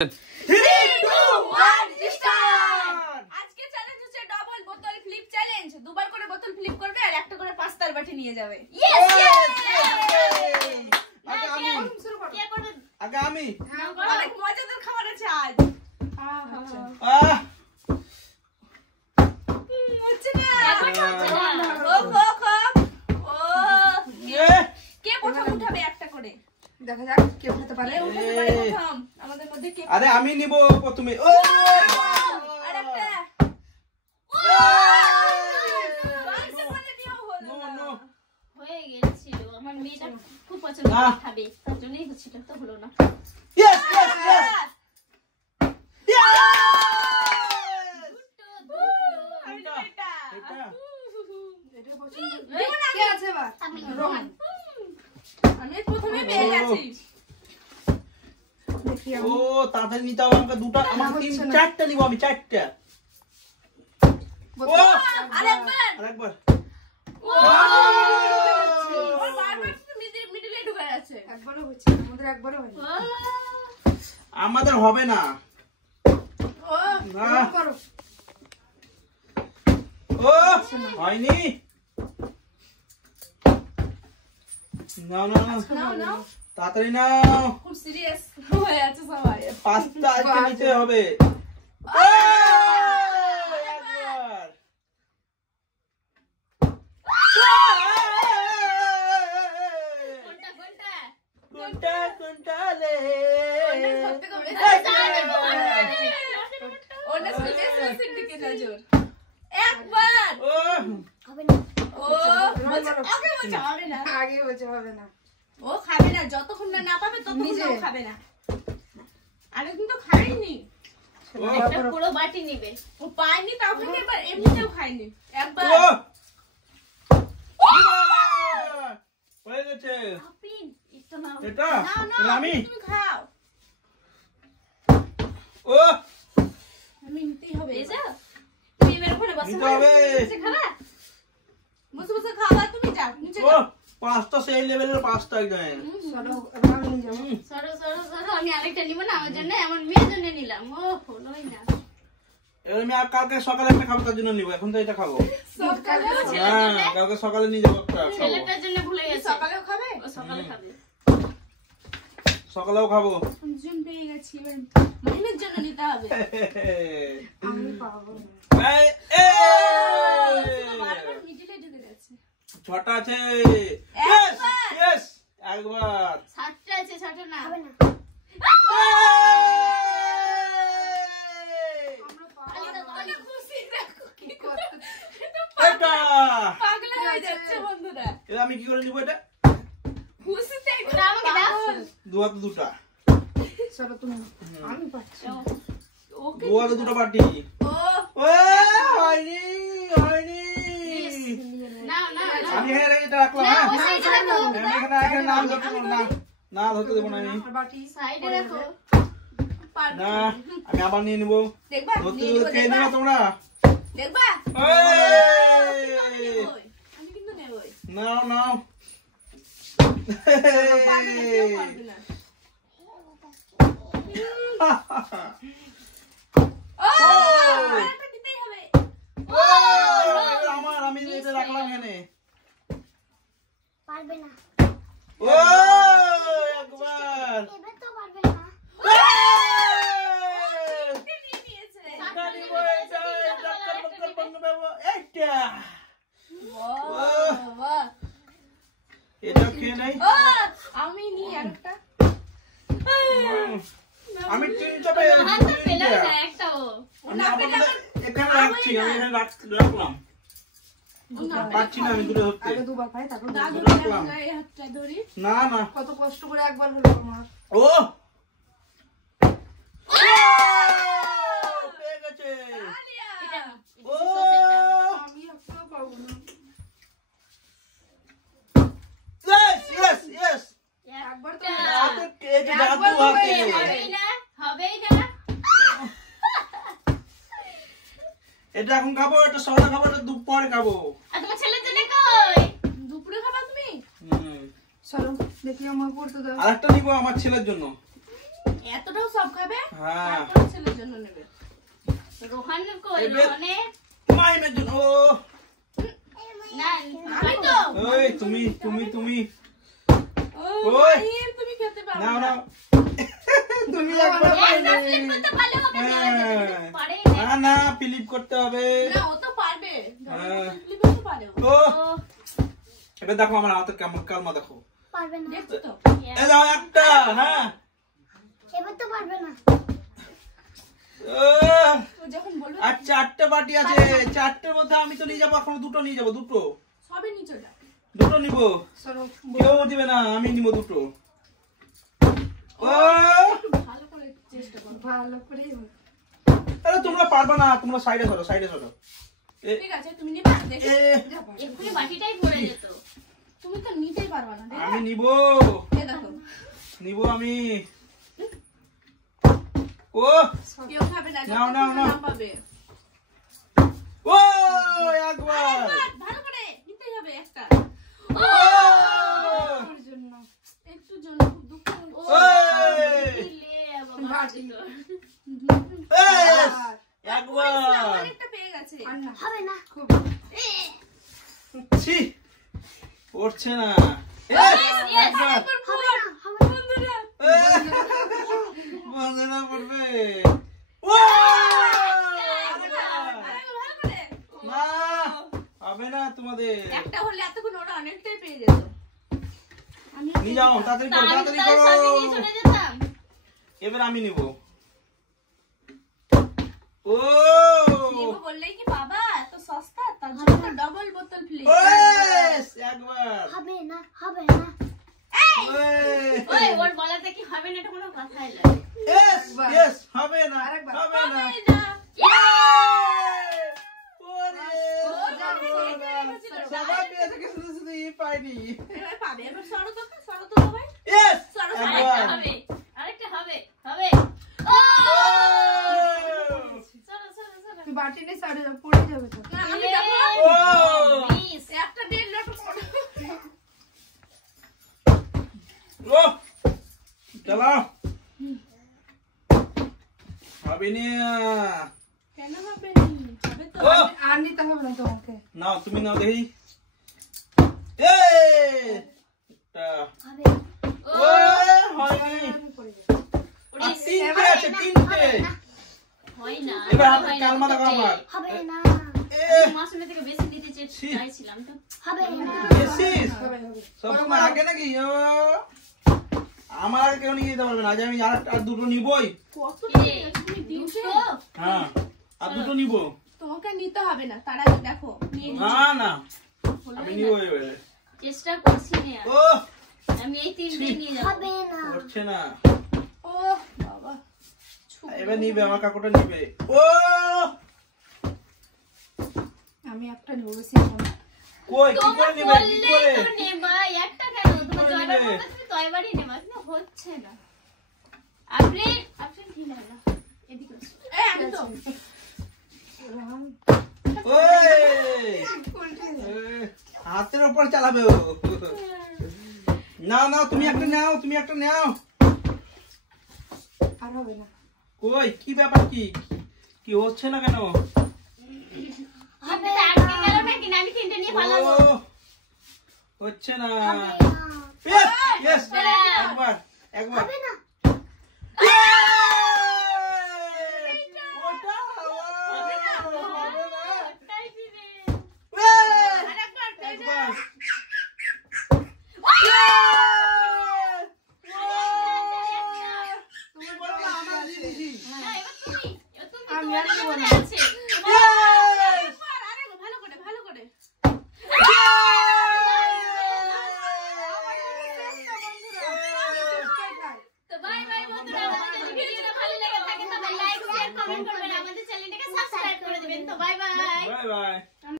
3, 2, 1 start. আজকে challenge হচ্ছে double বোতল ফ্লিপ চ্যালেঞ্জ। দুবার করে বোতল ফ্লিপ করবে আর একটা করে পাস্তার বাটি নিয়ে যাবে। ইয়েস আগে আমি অনেক মজাদার খাবার আছে আজ। হচ্ছে না কে প্রথম উঠাবে একটা করে দেখা যাক কে উঠাতে পারে। প্রথম আমাদের মধ্যে কে? আরে আমি নিব প্রথমে। আরেকটা হয়ে গেছিল। আমার মেয়েটা খুব পছন্দ করে খাবে, তার জন্যই হচ্ছিল, তো হলো না। ইয়েস ইয়েস ইয়েস কে আছে এবার? রোহন। আমি প্রথমে পেয়ে গেছি। দেখি ও তাড়াতাড়ি নিতে হবে আমাকে দুটো, আমাকে তিন চারটা নিব আমি, চারটা। ও আরেকবার ওর বারবার মিডলে ঢুকে যাচ্ছে। একবারও হচ্ছে, আমাদের একবারও হয়নি। আমাদের হবে না। ও না করো। ও হয়নি। না না নাও নাও, তাড়াতাড়ি নাও, খুব সিরিয়াস হয়ে আছে সবাই। পাঁচটা আজকে নিতে হবে। একবার। কোনটা কোনটা লে? ওটা সিরিয়াসনেসের দিকে নজর। একবার ও ও বলছে আগে বলছে হবে না। আগে হচ্ছে হবে না। ও খাবে না, যতক্ষণ না পাবে ততক্ষণ ও খাবে না। আরে কিন্তু খাইনি, একটা পুরো বাটি নিবে। ও পায়নি, তাও থেকে এবার এমনিতেও খাইনি। একবার ও হয়ে গেছে। আপনি একটু নাও। এটা নাও এটা নাও, আমি। তুমি খাও। ও আমি নিতেই হবে। এই যে তুমি এবার ওখানে বসো, নিতে হবে। বসে খাবা। বসে বসে খাওয়া, তুমি যাও নিচে ও যাও। পাঁচটা সেই লেভেলের পাঁচটা একদম। চলো এবার আমি নিয়ে যাবো। সরো সরো সরো, আমি আরেকটা নিব না আমার জন্য, আমার মেয়ের জন্য নিলাম। ও হলোই না। এবার আমি আর কালকে সকালে একটা খাবো, তার জন্য নিবো। এখন তো এটা খাবো। সকালে হ্যাঁ কালকে সকালে নিয়ে যাবো একটা খাবো। ছেলেটার জন্য ভুলে গেছে, সকালেও খাবে? ও সকালে খাবে। সকালেও খাবো। দুজন পেয়ে গেছি, এবার মহিমের জন্য নিতে হবে। আমি পাবো না। এই, বারবার মিডিলে ঢুকে যাচ্ছে। ছটা আছে। একবার। ইয়েস একবার। সাতটা আছে, ছটা না। অনেক খুশি, দেখো কি করতে। এটা পাগলা হয়ে যাচ্ছে বন্ধুরা। এবার আমি কি করে নিবো এটা? খুশিতে ওটা আমাকে দাও। দু হাতে দুটা। চলো তুমি। আমি পাচ্ছি। ওকে দু হাতে দুটো পাটি। ও ও হয়নি হয়নি। না না না, আমি এখানে এটা রাখলাম। না, হ্যাঁ ওই সাইডে রাখো, আমি এখানে নাম ধরতে দেবো না। না ধরতে দেবো না আমি। আর বাটি সাইডে রাখো। পারবে না আমি আবার নিয়ে নিবো। দেখবা ধরতে নিয়ে দেবো, নিবো, কে দেখবা নিবে তোমরা? দেখবা এই! আমি কিন্তু নেবই। নাও নাও। পারবে না, কেউ পারবে না। ও আরেকটা দিতেই হবে। ও, এটা আমার, আমি এটা রাখলাম এখানে। পারবে না ও একবার। এবার তো পারবে না কে নিয়ে নিয়েছে? এটা নিবো, এটা, এটা কর, বন্ধ পাবো। এইটা। বাহ, বাহ। এটা খেয়ে নেই। ও আমি নিই আরেকটা। আমি তিনটা পেয়ে গেছি, হাতটা পেলাম তিনটা। না একটাও। আমি আপাতত এখানে রাখছি, আমি এখানে রাখলাম। পাচ্ছি না আমি দুটো ধরতে। আগে দুবার খাই তারপর না দুবার। ধরে রাখলাম। এই হাতটা ধরি। না না। কত কষ্ট করে একবার হলো আমার। ও পেয়ে গেছে। এটা ও আমি একটাও পাবো না। Yes yes yes. একবার তো এটা জাদু হাতে। হবেই না, হবেই না। এটা এখন খাবো, এটা সকালে খাবো, এটা দুপুরে খাবো। আর তোমার ছেলের জন্য কই? দুপুরে খাবা তুমি? চলো দেখি আমার করতে দাও। আরেকটা নিবো আমার ছেলের জন্য। এতটাও সব খাবে, হ্যাঁ তারপরে ছেলের জন্য নেবে। রোহান কই এবার- রোহানে মাইমের জন্য ও না ওই তো ওই তুমি তুমি তুমি ও ওই। মাহির, তুমি খেতে পারবে নাও না। নাও তুমি একবার একটা ফ্লিপ করতে পারলে হবে না হ্যাঁ। পারে না না ফিলিপ করতে হবে না, ও তো পারবে। হ্যাঁ। flip করতে পারে ও। ও ও এবার দেখো আমার হাতে কেমন কালমা দেখো পারবে না দেখছো তো? এ দাও একটা হ্যাঁ এবার তো পারবে না ও, ও যখন বলবে আর 4টে বাটি আছে 4টের মধ্যে আমি তো নিয়ে যাবো এখন দুটো নিয়ে যাবো দুটো সবে নিচে যাবে। দুটো নিবো চলো কেউ দিবে না আমি নিবো দুটো ও একটু ভালো করে চেষ্টা করো। ভালো করেই হবে। আরে তোমরা পারবে না তোমরা সাইডে সরো এ ঠিক আছে, তুমি নিবে? দেখো, এ এক্ষুনি বাটিটাই পড়ে যেত তুমি তো নিতেই পারবে না। দেখো, আমি নিবো এই দেখো। নিবো আমি ও কেউ খাবে না, নাও, নাও, যতক্ষণ নাও। না পাবে। ও একবার ভালো করে নিতেই হবে একটা। ও ওর জন্য একটু জন্য খুব দুঃখ হচ্ছে। ওই দিলে বাবা দিল এস, একবার অনেকটা পেয়ে গেছে। আর না হবে না। খুব ছি পড়ছে না এস, একবার হবে না, হবে না। বন্ধুরা, বন্ধনা পড়বে ও ভালো করে। না হবে না তোমাদের একটা হলে এতক্ষণ ওরা অনেকটাই পেয়ে যেত। আমি নিয়ে যাও তাড়াতাড়ি করো আমি তাড়াতাড়ি তার সাথে নিয়ে করো চলে যেতাম এবার আমি নিব ও নেবো বললেই কি বাবা এত সস্তা, তার জন্য তো ডবল বোতল ফ্লিপ। ওয়েস একবার হবে না ওই ওর বলাতে কি হবে না এটা কোনো কথাই না এস এস হবে না আরেকবার। হবে না হবে না। ওরে সবাই পেয়েছে কিন্তু শুধু ই পাইনি এবার পাবে। এবার সরো তো ভাই। এস সরো, একবার আরেকটা হবে ও চলো চলো চলো তুই বাটি নিয়ে সাড়ে পড়ে যাবে তো না, আমি যাবো। ও মিস একটা দিয়ে লট করো। ও চালাও হবে না কেন হবে না? হবে তো। ও আর নিতে হবে না তোমাকে নাও তুমি নাও দেখি এ হবে ও হয়নি আমি পড়ে যাবো আর তিনটে আছে তিনটে হয় না এবার হাতে কালমা দেখো আমার হবে না এ মাসুমের থেকে বেশি দিতে ছি। চাইছিলাম তো হবে না এসিস হবে হবে সবসময় আগে নাকি ও আমার আগে কেউ নিয়ে যেতে পারবে না আজ আমি আর দুটো নিবই কত কে? পেয়ে গেছো তুমি দিনকে? হ্যাঁ আর দুটো নিব তোমাকে নিতে হবে না, তার আগে দেখো নিয়ে নিচ্ছি। না না আমি নিব এবারে চেষ্টা করছি না ও আমি এই তিনটে নিয়ে যাবো হবে না করছে না ও বাবা, এবার নিবে আমার কাকুটা নিবে ও আমি একটা নেবো বেশি না কই কি তোমার করে নিবে কি বললেই করে তো নেবা একটা কেন তোমার করে জয়বার নেবে? বলতে তুমি তয়বারই নেবা কিন্তু হচ্ছে না আপনি ঠিক না এদিকে আসো। এই আমি তো ওই এ, হাতের উপর চালাবে ও নাও নাও তুমি একটা নাও আর হবে না কই কি ব্যাপার কি কি হচ্ছে না কেন তিনটে আটকে গেল নাকি না আমি তিনটে নিয়ে পালাবো ও হচ্ছে না ইয়েস ইয়েস একবার হবে না ওটা হবে না একটাই দিবে আরেকবার পেয়ে যাও। একবার তুমি বলো না আমার জিনিসই না এবার তুমি আমি তোমার আর নেবো মনে না। আছে আরেকবার, আরেকবার, ভালো করে তো বাই বাই বন্ধুরা আমাদের যদি ভিডিওটা ভালো লেগে থাকে তবে লাইক শেয়ার কমেন্ট করবেন আমাদের চ্যানেলটাকে সাবস্ক্রাইব করে দিবেন তো বাই বাই বাই বাই